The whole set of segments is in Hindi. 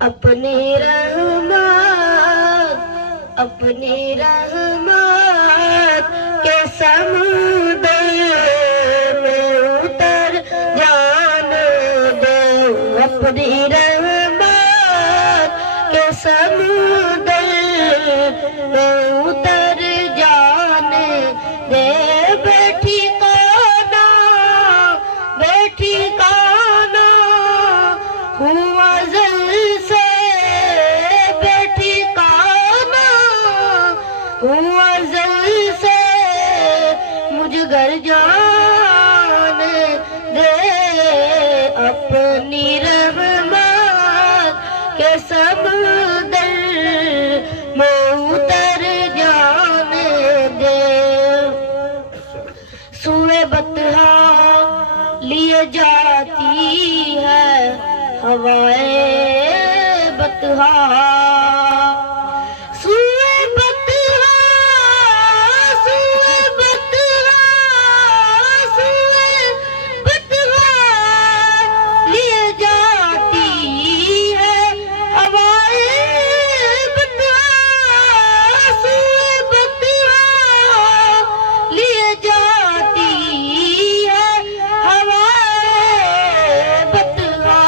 अपनी रहमत के समुद्र में उतर जाने दे। अपनी रहमत के समुद्र में उतर जाने दे। बैठी काना हुआ जल से, बैठी काना हुआ जल से, मुझ घर जाने दे। अपनी रहमत के समुद्र में उतर जाने दे। सूए बतहा लिए जाती है हवाएं बतहा। सूए बतहा लिए जाती है हवाएं बतहा। सूए बतहा लिए जाती है हवाएं बतहा।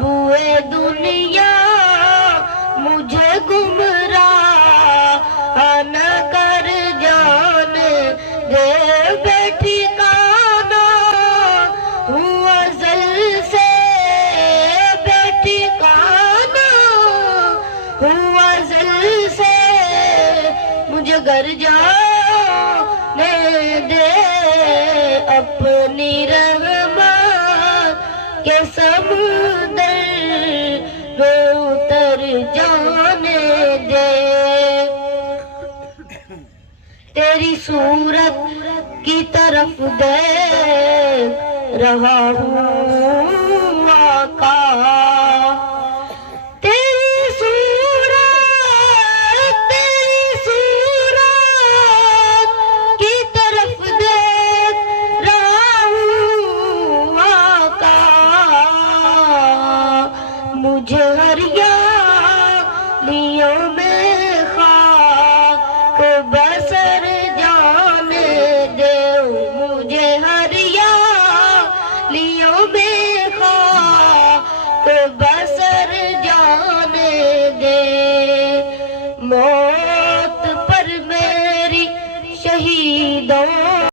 बुए दुनिया मुझे गुमराह न कर जाने दे। बैठी काना हुआ जल से, बैठी काना हुआ जल से, मुझे घर जाने दे। अपनी रहमत के समुद्र में उतर जाने दे। तेरी सूरत की तरफ देख रहा हूँ